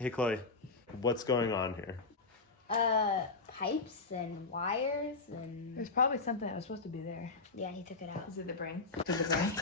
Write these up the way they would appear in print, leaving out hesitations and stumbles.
Hey Chloe, what's going on here? Pipes and wires and... There's probably something that was supposed to be there. Yeah, he took it out. Is it the brain? Is it the brain?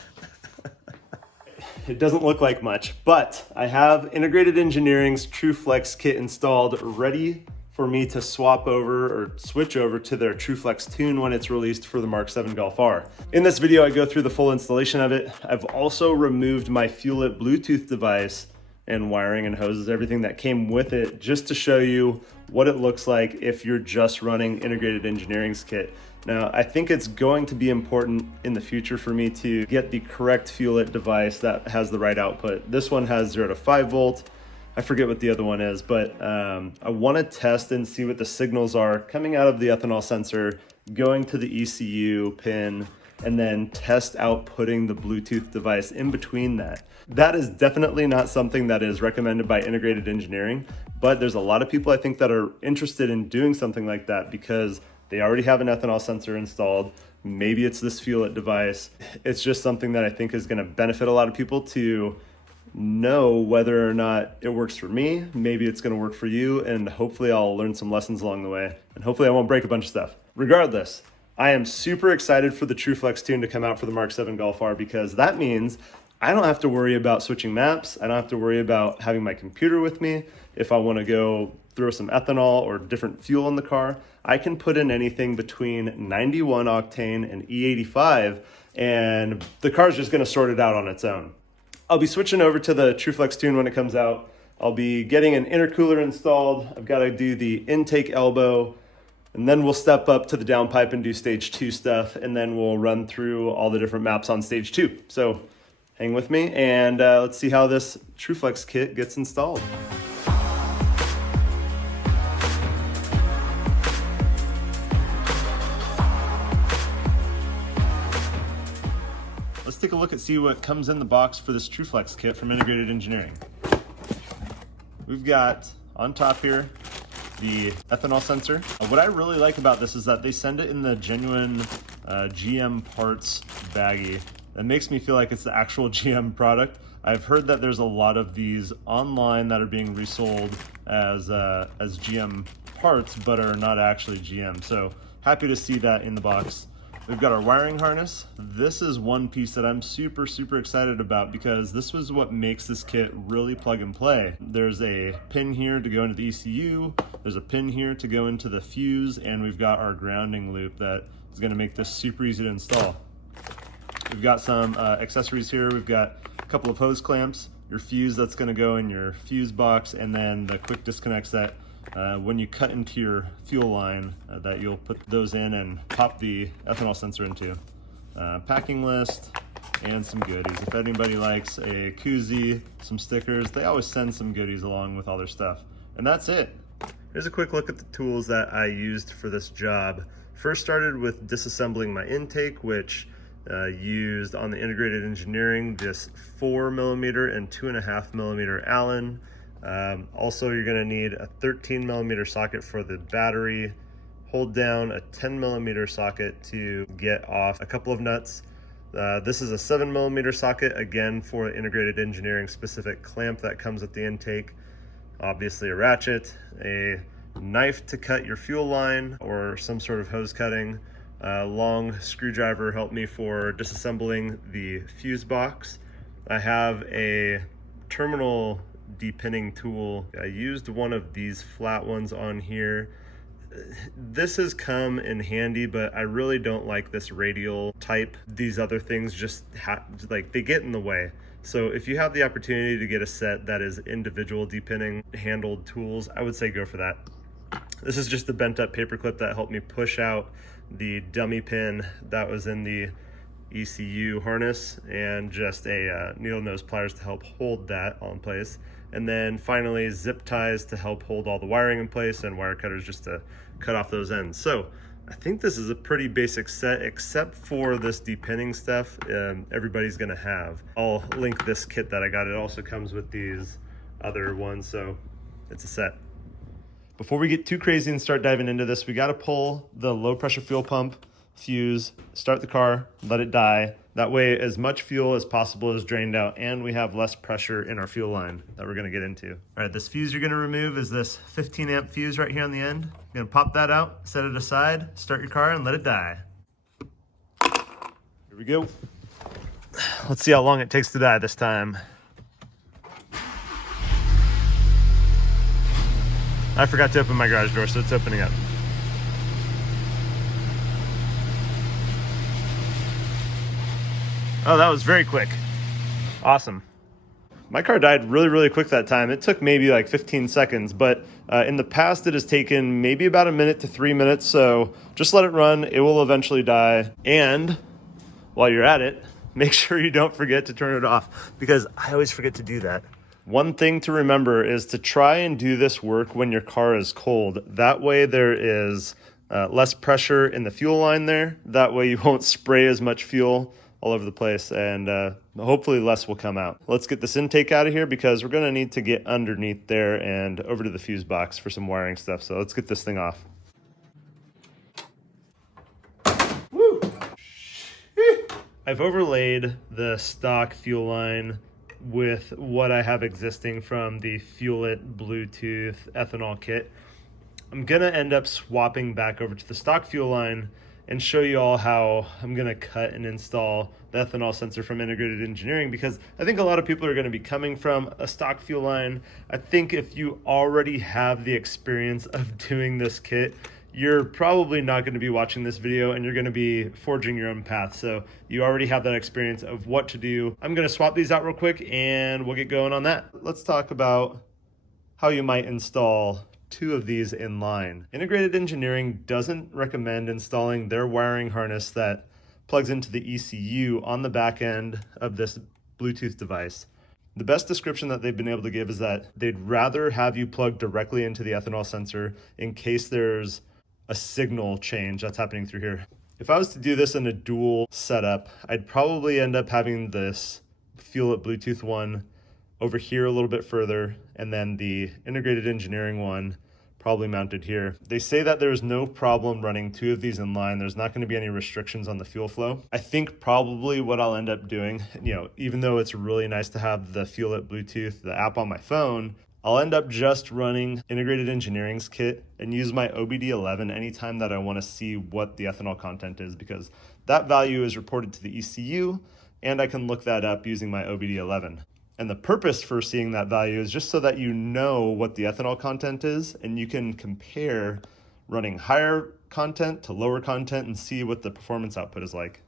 It doesn't look like much, but I have Integrated Engineering's TrueFlex kit installed, ready for me to swap over or switch over to their TrueFlex tune when it's released for the MK7 Golf R. In this video, I go through the full installation of it. I've also removed my Fuel-It Bluetooth device and wiring and hoses, everything that came with it, just to show you what it looks like if you're just running Integrated Engineering's kit. Now, I think it's going to be important in the future for me to get the correct Fuel-It device that has the right output. This one has 0 to 5 volt. I forget what the other one is, but I want to test and see what the signals are coming out of the ethanol sensor, going to the ECU pin, and then test outputting the Bluetooth device in between that. That is definitely not something that is recommended by Integrated Engineering, but there's a lot of people I think that are interested in doing something like that because they already have an ethanol sensor installed. Maybe it's this Fuel-It device. It's just something that I think is going to benefit a lot of people to know whether or not it works for me. Maybe it's going to work for you, and hopefully I'll learn some lessons along the way, and hopefully I won't break a bunch of stuff. Regardless, I am super excited for the TrueFlex tune to come out for the MK7 Golf R because that means I don't have to worry about switching maps. I don't have to worry about having my computer with me. If I want to go throw some ethanol or different fuel in the car, I can put in anything between 91 octane and E85, and the car's just going to sort it out on its own. I'll be switching over to the TrueFlex tune when it comes out. I'll be getting an intercooler installed. I've got to do the intake elbow, and then we'll step up to the downpipe and do stage 2 stuff, and then we'll run through all the different maps on stage 2. So hang with me, and let's see how this TrueFlex kit gets installed. Let's take a look and see what comes in the box for this TrueFlex kit from Integrated Engineering. We've got on top here the ethanol sensor. What I really like about this is that they send it in the genuine GM parts baggie. That makes me feel like it's the actual GM product. I've heard that there's a lot of these online that are being resold as GM parts, but are not actually GM. So happy to see that in the box. We've got our wiring harness. This is one piece that I'm super excited about because this was what makes this kit really plug and play. There's a pin here to go into the ECU, there's a pin here to go into the fuse, and we've got our grounding loop that is gonna make this super easy to install. We've got some accessories here. We've got a couple of hose clamps, your fuse that's gonna go in your fuse box, and then the quick disconnects that when you cut into your fuel line that you'll put those in and pop the ethanol sensor into. Packing list and some goodies. If anybody likes a koozie, some stickers, they always send some goodies along with all their stuff. And that's it. Here's a quick look at the tools that I used for this job. First started with disassembling my intake, which used on the Integrated Engineering this 4mm and 2.5mm Allen. Also, you're going to need a 13mm socket for the battery. Hold down a 10mm socket to get off a couple of nuts. This is a 7mm socket, again for Integrated Engineering specific clamp that comes with the intake. Obviously a ratchet, a knife to cut your fuel line or some sort of hose cutting. Long screwdriver helped me for disassembling the fuse box. I have a terminal depinning tool. I used one of these flat ones on here. This has come in handy, but I really don't like this radial type. These other things just they get in the way. So if you have the opportunity to get a set that is individual depinning handled tools, I would say go for that. This is just a bent up paper clip that helped me push out the dummy pin that was in the ECU harness, and just a needle nose pliers to help hold that on place. And then finally zip ties to help hold all the wiring in place, and wire cutters just to cut off those ends. So I think this is a pretty basic set, except for this depinning stuff everybody's gonna have. I'll link this kit that I got. It also comes with these other ones, so it's a set. Before we get too crazy and start diving into this, we gotta pull the low pressure fuel pump fuse, start the car, let it die. That way as much fuel as possible is drained out and we have less pressure in our fuel line that we're gonna get into. All right, this fuse you're gonna remove is this 15 amp fuse right here on the end. You're gonna pop that out, set it aside, start your car and let it die. Here we go. Let's see how long it takes to die this time. I forgot to open my garage door, so it's opening up. Oh, that was very quick. Awesome. My car died really, really quick that time. It took maybe like 15 seconds, but in the past it has taken maybe about a minute to 3 minutes. So just let it run. It will eventually die. And while you're at it, make sure you don't forget to turn it off because I always forget to do that. One thing to remember is to try and do this work when your car is cold. That way there is less pressure in the fuel line there. That way you won't spray as much fuel all over the place and hopefully less will come out. Let's get this intake out of here because we're gonna need to get underneath there and over to the fuse box for some wiring stuff. So let's get this thing off. Woo! I've overlaid the stock fuel line with what I have existing from the Fuel It Bluetooth ethanol kit. I'm gonna end up swapping back over to the stock fuel line and show you all how I'm gonna cut and install the ethanol sensor from Integrated Engineering because I think a lot of people are gonna be coming from a stock fuel line. I think if you already have the experience of doing this kit, you're probably not gonna be watching this video and you're gonna be forging your own path. So you already have that experience of what to do. I'm gonna swap these out real quick and we'll get going on that. Let's talk about how you might install two of these in line. Integrated Engineering doesn't recommend installing their wiring harness that plugs into the ECU on the back end of this Bluetooth device. The best description that they've been able to give is that they'd rather have you plug directly into the ethanol sensor in case there's a signal change that's happening through here. If I was to do this in a dual setup, I'd probably end up having this Fuel It Bluetooth one over here a little bit further, and then the Integrated Engineering one probably mounted here. They say that there's no problem running two of these in line. There's not going to be any restrictions on the fuel flow. I think probably what I'll end up doing, even though it's really nice to have the Fuel It Bluetooth, the app on my phone, I'll end up just running Integrated Engineering's kit and use my OBD11 anytime that I want to see what the ethanol content is because that value is reported to the ECU and I can look that up using my OBD11. And the purpose for seeing that value is just so that you know what the ethanol content is and you can compare running higher content to lower content and see what the performance output is like.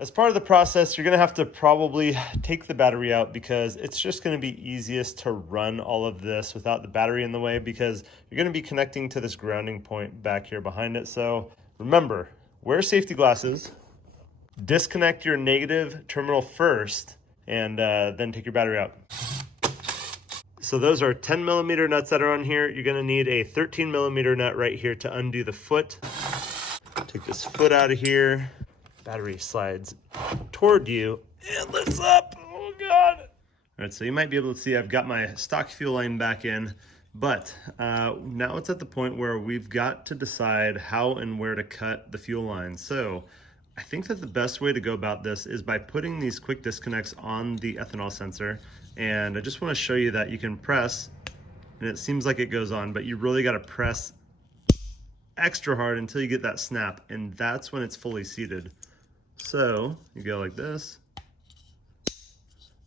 As part of the process, you're gonna have to probably take the battery out because it's just gonna be easiest to run all of this without the battery in the way because you're gonna be connecting to this grounding point back here behind it. So remember, wear safety glasses, disconnect your negative terminal first, and then take your battery out. So those are 10 millimeter nuts that are on here. You're gonna need a 13 millimeter nut right here to undo the foot. Take this foot out of here. Battery slides toward you and lifts up. Oh God. All right, so you might be able to see I've got my stock fuel line back in, but now it's at the point where we've got to decide how and where to cut the fuel line. So I think that the best way to go about this is by putting these quick disconnects on the ethanol sensor. And I just want to show you that you can press, and it seems like it goes on, but you really got to press extra hard until you get that snap, and that's when it's fully seated. So you go like this,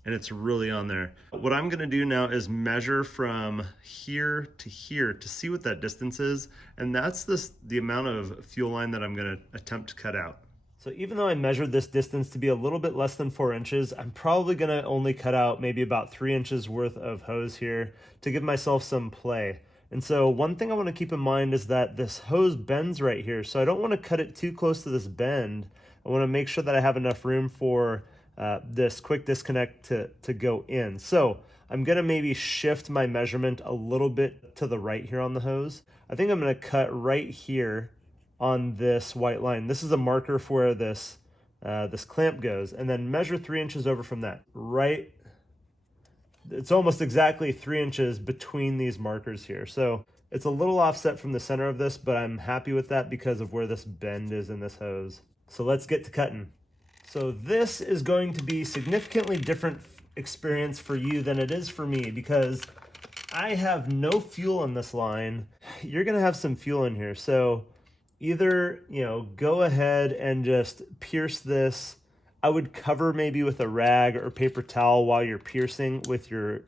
and it's really on there. What I'm gonna do now is measure from here to here to see what that distance is, and that's the amount of fuel line that I'm gonna attempt to cut out. So even though I measured this distance to be a little bit less than 4 inches, I'm probably gonna only cut out maybe about 3 inches worth of hose here to give myself some play. And so one thing I wanna keep in mind is that this hose bends right here, so I don't wanna cut it too close to this bend. I wanna make sure that I have enough room for this quick disconnect to go in. So I'm gonna maybe shift my measurement a little bit to the right here on the hose. I think I'm gonna cut right here on this white line. This is a marker for where this clamp goes, and then measure 3 inches over from that. Right, it's almost exactly 3 inches between these markers here. So it's a little offset from the center of this, but I'm happy with that because of where this bend is in this hose. So let's get to cutting. So this is going to be significantly different experience for you than it is for me because I have no fuel in this line. You're gonna have some fuel in here. So either, go ahead and just pierce this. I would cover maybe with a rag or paper towel while you're piercing with your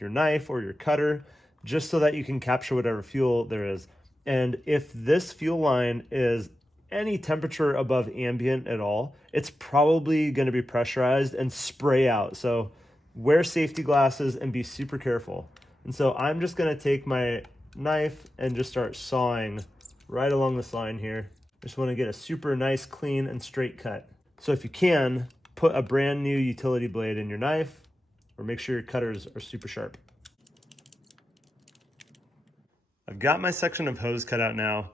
knife or your cutter, just so that you can capture whatever fuel there is. And if this fuel line is any temperature above ambient at all, it's probably going to be pressurized and spray out. So wear safety glasses and be super careful. And so I'm just going to take my knife and just start sawing right along this line here. Just want to get a super nice, clean and straight cut. So if you can, put a brand new utility blade in your knife, or make sure your cutters are super sharp. I've got my section of hose cut out now.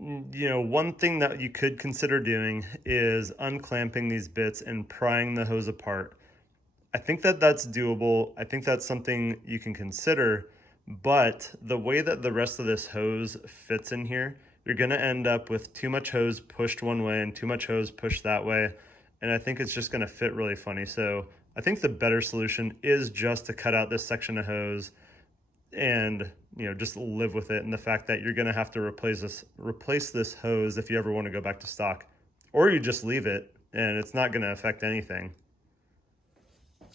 One thing that you could consider doing is unclamping these bits and prying the hose apart. I think that that's doable. I think that's something you can consider, but the way that the rest of this hose fits in here, you're gonna end up with too much hose pushed one way and too much hose pushed that way. And I think it's just gonna fit really funny. So I think the better solution is just to cut out this section of hose and just live with it, and the fact that you're going to have to replace this hose if you ever want to go back to stock, or you just leave it and it's not going to affect anything.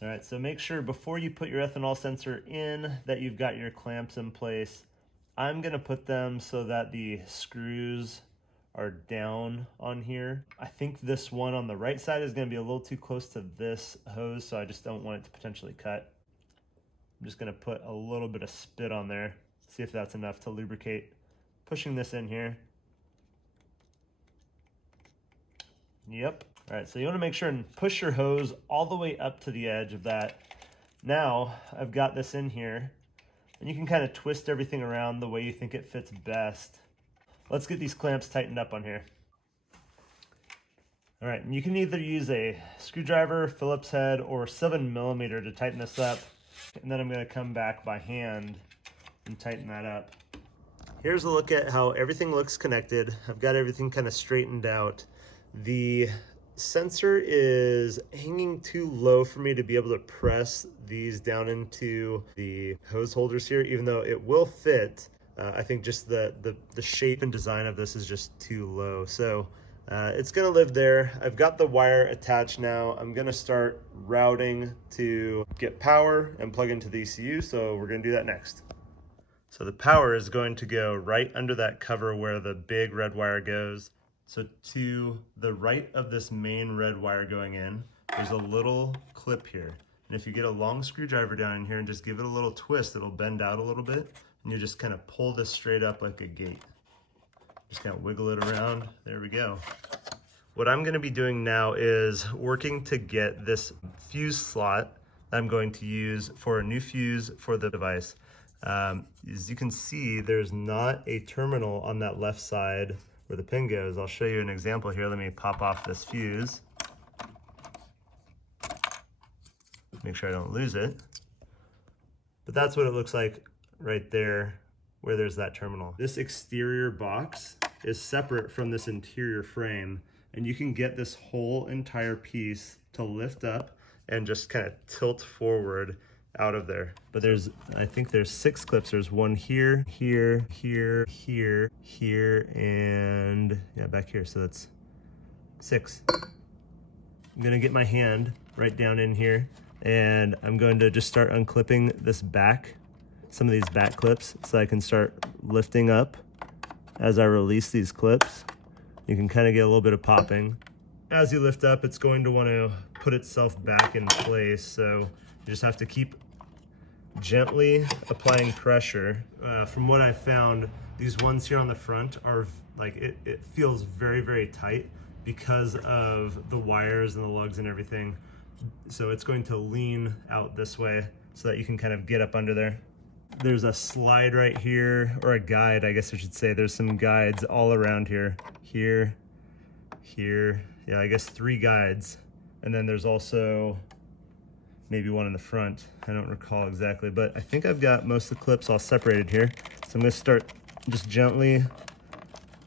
All right, so make sure before you put your ethanol sensor in that you've got your clamps in place. I'm going to put them so that the screws are down on here. I think this one on the right side is going to be a little too close to this hose, so I just don't want it to potentially cut. I'm just gonna put a little bit of spit on there, see if that's enough to lubricate. Pushing this in here. Yep. All right, so you wanna make sure and push your hose all the way up to the edge of that. Now, I've got this in here, and you can kind of twist everything around the way you think it fits best. Let's get these clamps tightened up on here. All right, and you can either use a screwdriver, Phillips head, or 7mm to tighten this up. And then I'm going to come back by hand and tighten that up. Here's a look at how everything looks connected. I've got everything kind of straightened out. The sensor is hanging too low for me to be able to press these down into the hose holders here, even though it will fit. I think just the shape and design of this is just too low. So it's gonna live there. I've got the wire attached now. I'm gonna start routing to get power and plug into the ECU, so we're gonna do that next. So the power is going to go right under that cover where the big red wire goes. So to the right of this main red wire going in, there's a little clip here. And if you get a long screwdriver down in here and just give it a little twist, it'll bend out a little bit, and you just kind of pull this straight up like a gate. Just kind of wiggle it around. There we go. What I'm going to be doing now is working to get this fuse slot that I'm going to use for a new fuse for the device. As you can see, there's not a terminal on that left side where the pin goes. I'll show you an example here. Let me pop off this fuse. Make sure I don't lose it. But that's what it looks like right there where there's that terminal. This exterior box is separate from this interior frame, and you can get this whole entire piece to lift up and just kind of tilt forward out of there. But I think there's 6 clips. There's one here, here, here, here, here, and yeah, back here. So that's 6. I'm gonna get my hand right down in here, and I'm going to just start unclipping this back, some of these back clips, so I can start lifting up as I release these clips. You can kind of get a little bit of popping. As you lift up, it's going to want to put itself back in place, so you just have to keep gently applying pressure. From what I found, these ones here on the front are like, it feels very, very tight because of the wires and the lugs and everything. So it's going to lean out this way so that you can kind of get up under there. There's a slide right here, or a guide, I guess I should say. There's some guides all around here. Here, here, yeah, I guess 3 guides. And then there's also maybe one in the front. I don't recall exactly, but I think I've got most of the clips all separated here. So I'm gonna start just gently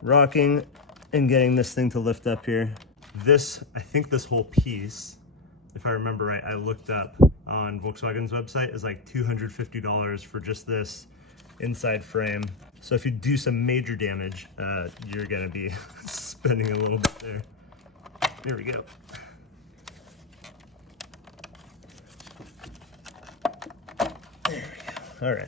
rocking and getting this thing to lift up here. This, I think this whole piece, if I remember right, I looked up on Volkswagen's website, is like $250 for just this inside frame. So if you do some major damage, you're gonna be spending a little bit there. There we go. There we go.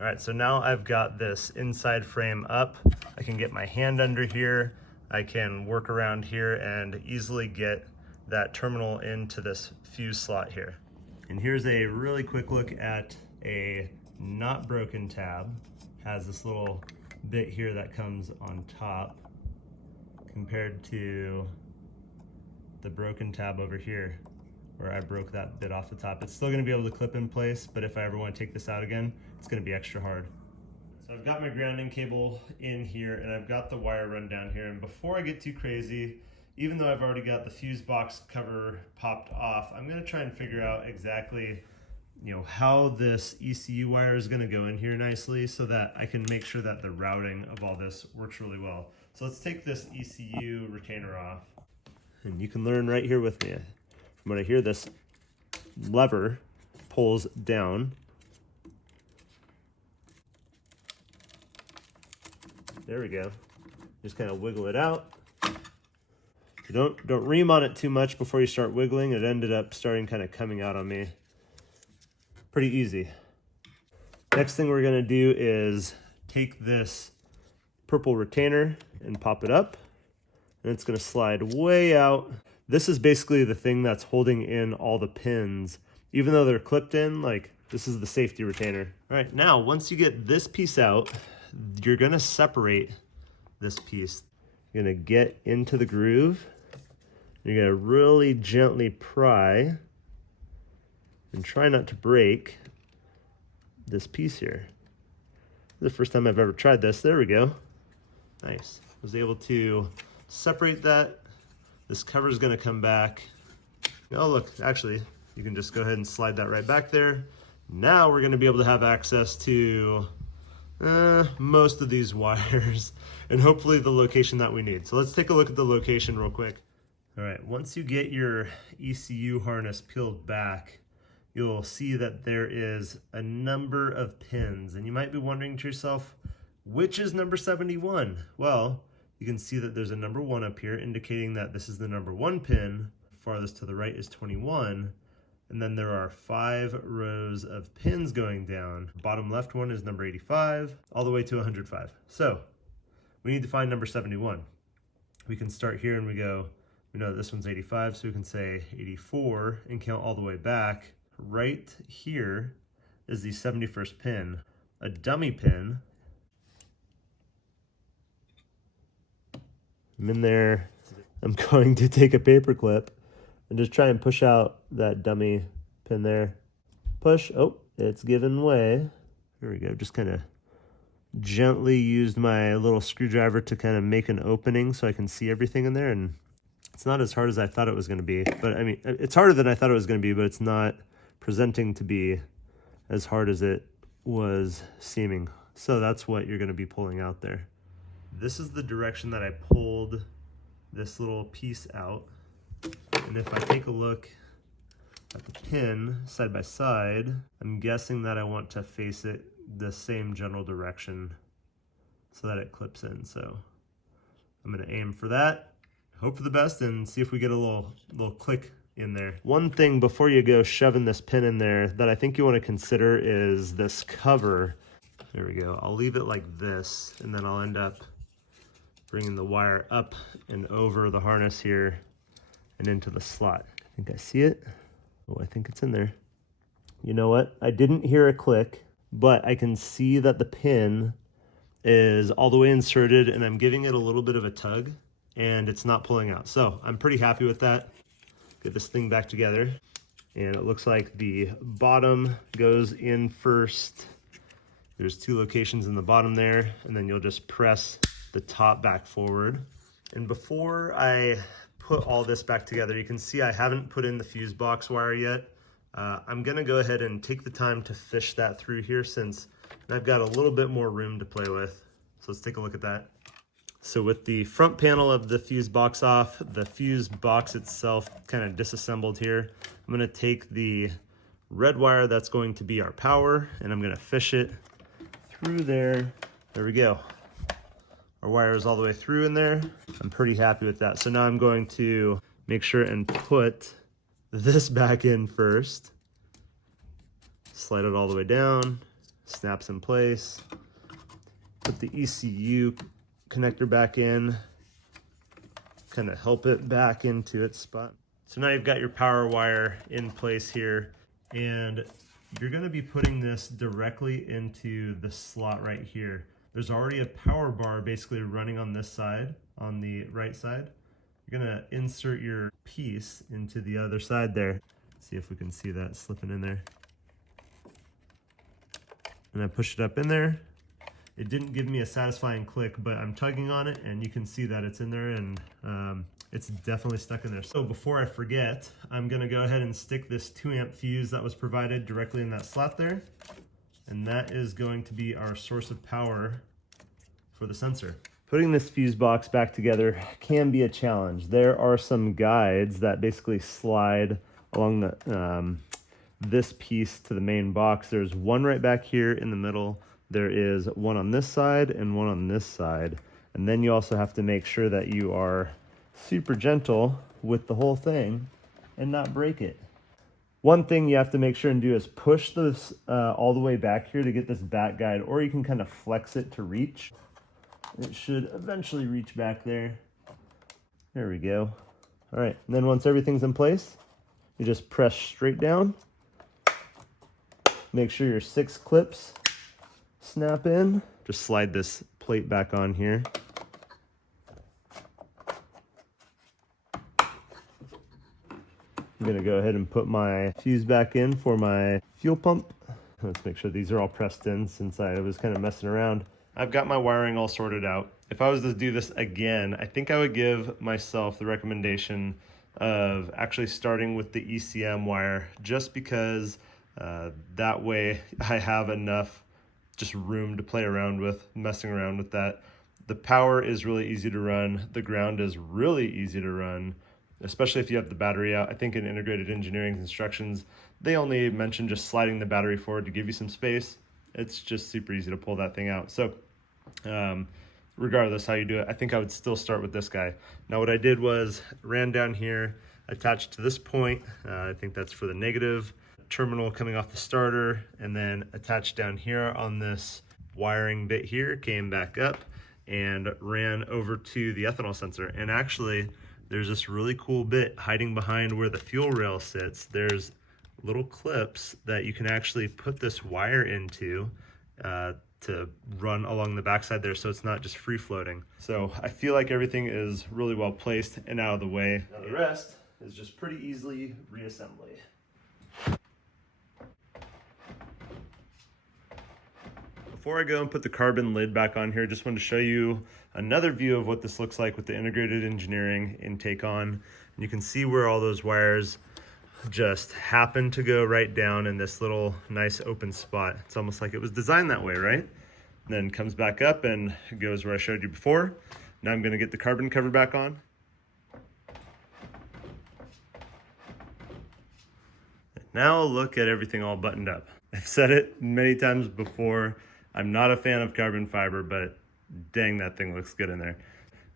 All right, so now I've got this inside frame up. I can get my hand under here. I can work around here and easily get that terminal into this fuse slot here. And here's a really quick look at a not broken tab. Has this little bit here that comes on top compared to the broken tab over here where I broke that bit off the top. It's still gonna be able to clip in place, but if I ever wanna take this out again, it's gonna be extra hard. So I've got my grounding cable in here and I've got the wire run down here. And before I get too crazy, even though I've already got the fuse box cover popped off, I'm gonna try and figure out exactly how this ECU wire is gonna go in here nicely so that I can make sure that the routing of all this works really well. So let's take this ECU retainer off. And you can learn right here with me. From what I hear, this lever pulls down. There we go. Just kind of wiggle it out. Don't ream on it too much before you start wiggling. It ended up starting kind of coming out on me. Pretty easy. Next thing we're gonna do is take this purple retainer and pop it up. And it's gonna slide way out. This is basically the thing that's holding in all the pins. Even though they're clipped in, like this is the safety retainer. All right, now once you get this piece out, you're gonna separate this piece. You're gonna get into the groove. You're gonna really gently pry and try not to break this piece here. This is the first time I've ever tried this. There we go. Nice. I was able to separate that. This cover is gonna come back. Oh look, actually, you can just go ahead and slide that right back there. Now we're gonna be able to have access to most of these wires and hopefully the location that we need. So let's take a look at the location real quick. All right, once you get your ECU harness peeled back, you'll see that there is a number of pins and you might be wondering to yourself, which is number 71? Well, you can see that there's a number 1 up here indicating that this is the number 1 pin. Farthest to the right is 21. And then there are 5 rows of pins going down. The bottom left one is number 85, all the way to 105. So we need to find number 71. We can start here and we know that this one's 85, so we can say 84 and count all the way back. Right here is the 71st pin, a dummy pin. I'm in there. I'm going to take a paper clip and just try and push out that dummy pin there. Push, oh, it's given way. There we go, just kind of gently used my little screwdriver to kind of make an opening so I can see everything in there, and it's not as hard as I thought it was gonna be. But I mean, it's harder than I thought it was gonna be, but it's not presenting to be as hard as it was seeming. So that's what you're gonna be pulling out there. This is the direction that I pulled this little piece out. And if I take a look at the pin side by side, I'm guessing that I want to face it the same general direction so that it clips in. So I'm gonna aim for that, hope for the best, and see if we get a little click in there. One thing before you go shoving this pin in there that I think you wanna consider is this cover. There we go, I'll leave it like this, and then I'll end up bringing the wire up and over the harness here and into the slot. I think I see it. Oh, I think it's in there. You know what? I didn't hear a click, but I can see that the pin is all the way inserted and I'm giving it a little bit of a tug and it's not pulling out. So I'm pretty happy with that. Get this thing back together. And it looks like the bottom goes in first. There's 2 locations in the bottom there, and then you'll just press the top back forward. And before I put all this back together, you can see I haven't put in the fuse box wire yet. I'm gonna go ahead and take the time to fish that through here since I've got a little bit more room to play with. So let's take a look at that. So with the front panel of the fuse box off, the fuse box itself kind of disassembled here, I'm gonna take the red wire that's going to be our power, and I'm gonna fish it through there. There we go. Our wire is all the way through in there. I'm pretty happy with that. So now I'm going to make sure and put this back in first. Slide it all the way down, snaps in place. Put the ECU connector back in, kind of help it back into its spot. So now you've got your power wire in place here, and you're gonna be putting this directly into the slot right here. There's already a power bar basically running on this side, on the right side. You're gonna insert your piece into the other side there. See if we can see that slipping in there. And I push it up in there. It didn't give me a satisfying click, but I'm tugging on it and you can see that it's in there, and it's definitely stuck in there. So before I forget, I'm gonna go ahead and stick this 2-amp fuse that was provided directly in that slot there. And that is going to be our source of power for the sensor. Putting this fuse box back together can be a challenge. There are some guides that basically slide along the this piece to the main box. There's one right back here in the middle. There is one on this side and one on this side. And then you also have to make sure that you are super gentle with the whole thing and not break it. One thing you have to make sure and do is push this all the way back here to get this back guide, or you can kind of flex it to reach. It should eventually reach back there. There we go. All right, and then once everything's in place, you just press straight down. Make sure your 6 clips snap in. Just slide this plate back on here. I'm gonna go ahead and put my fuse back in for my fuel pump. Let's make sure these are all pressed in since I was kind of messing around. I've got my wiring all sorted out. If I was to do this again, I think I would give myself the recommendation of actually starting with the ECM wire, just because that way I have enough just room to play around with, messing around with that. The power is really easy to run. The ground is really easy to run, especially if you have the battery out. I think in integrated engineering instructions, they only mention just sliding the battery forward to give you some space. It's just super easy to pull that thing out. So regardless how you do it, I think I would still start with this guy. Now what I did was ran down here, attached to this point. I think that's for the negative terminal coming off the starter, and then attached down here on this wiring bit here, came back up and ran over to the ethanol sensor. And actually, there's this really cool bit hiding behind where the fuel rail sits. There's little clips that you can actually put this wire into to run along the backside there, so it's not just free floating. So I feel like everything is really well placed and out of the way. Now the rest is just pretty easily reassembly. Before I go and put the carbon lid back on here, just wanted to show you another view of what this looks like with the integrated engineering intake on. And you can see where all those wires just happen to go right down in this little nice open spot. It's almost like it was designed that way, right? And then comes back up and goes where I showed you before. Now I'm gonna get the carbon cover back on. Now look at everything all buttoned up. I've said it many times before, I'm not a fan of carbon fiber, but dang, that thing looks good in there.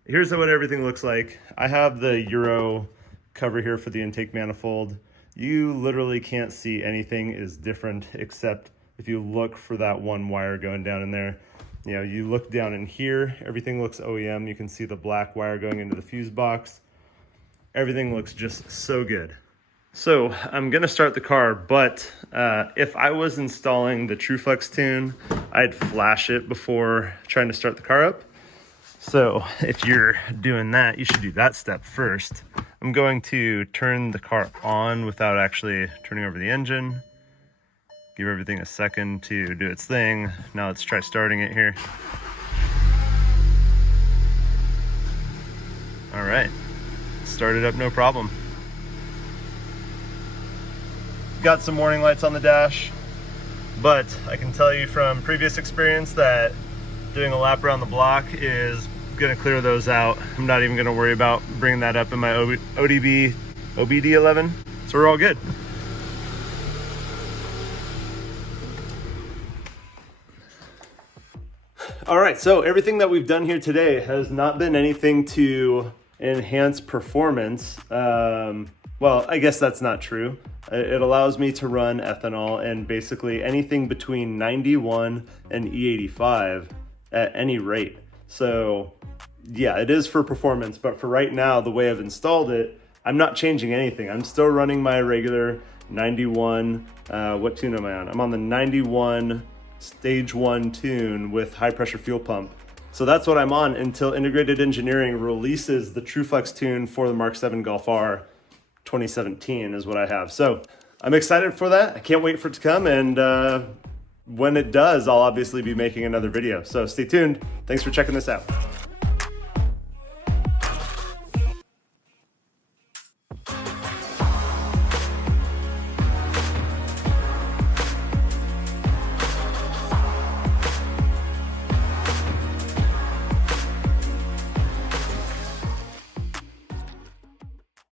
Here's what everything looks like. I have the Euro cover here for the intake manifold. You literally can't see anything is different except if you look for that one wire going down in there. You know, you look down in here, everything looks OEM. You can see the black wire going into the fuse box. Everything looks just so good. So I'm gonna start the car, but if I was installing the TrueFlex tune, I'd flash it before trying to start the car up. So if you're doing that, you should do that step first. I'm going to turn the car on without actually turning over the engine. Give everything a second to do its thing. Now let's try starting it here. All right, started up no problem. Got some warning lights on the dash, but I can tell you from previous experience that doing a lap around the block is gonna clear those out. I'm not even gonna worry about bringing that up in my ODB OBD11. So we're all good. All right, so everything that we've done here today has not been anything to enhance performance. Well, I guess that's not true. It allows me to run ethanol and basically anything between 91 and E85 at any rate. So yeah, it is for performance, but for right now, the way I've installed it, I'm not changing anything. I'm still running my regular 91, what tune am I on? I'm on the 91 stage 1 tune with high pressure fuel pump. So that's what I'm on until Integrated Engineering releases the TrueFlex tune for the MK7 Golf R 2017 is what I have. So I'm excited for that. I can't wait for it to come. And when it does, I'll obviously be making another video. So stay tuned. Thanks for checking this out.